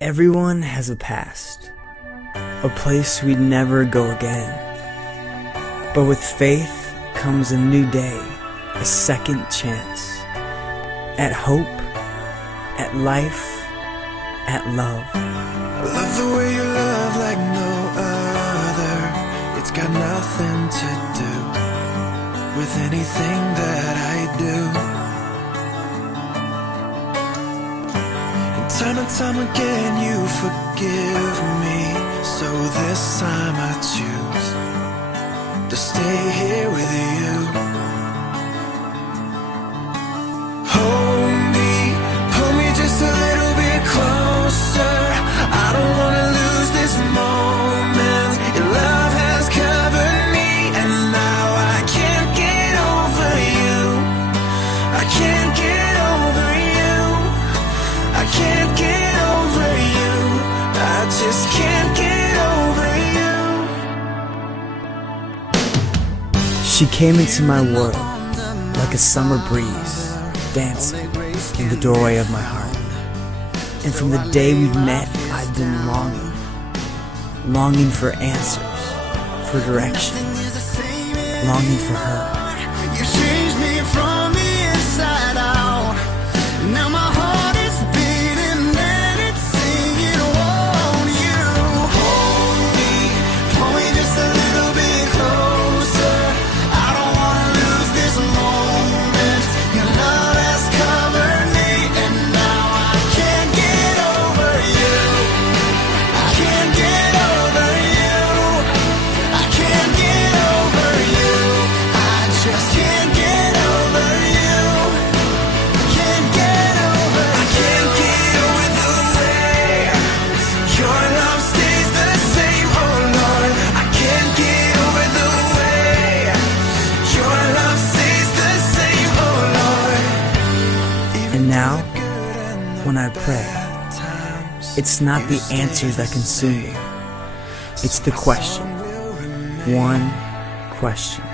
Everyone has a past, a place we'd never go again. But with faith comes a new day, a second chance. At hope, at life, at love. I love the way you love like no other. It's got nothing to do with anything that I do. Time and time again you forgive me, so this time I choose to stay here with you. Hold me just a little bit closer. I don't wanna lose this moment. Your love has covered me, and now I can't get over you. I can't get over you. I can't get over you. I just can't get over you. She came into my world like a summer breeze, dancing in the doorway of my heart. And from the day we met, I've been longing for answers, for direction, longing for her. You changed me from the inside out. Now my heart is beating and it's singing, won't you hold me just a little bit closer. I don't wanna lose this moment. Your love has covered me, and now I can't get over you. I can't get over you. I can't get over you. I just can't get over you. Can't get over. I can't get over the way your love stays the same. Oh Lord, I can't get over the way your love stays the same. Oh Lord. And now, when I pray, it's not the answers that consume me. It's the question. One question.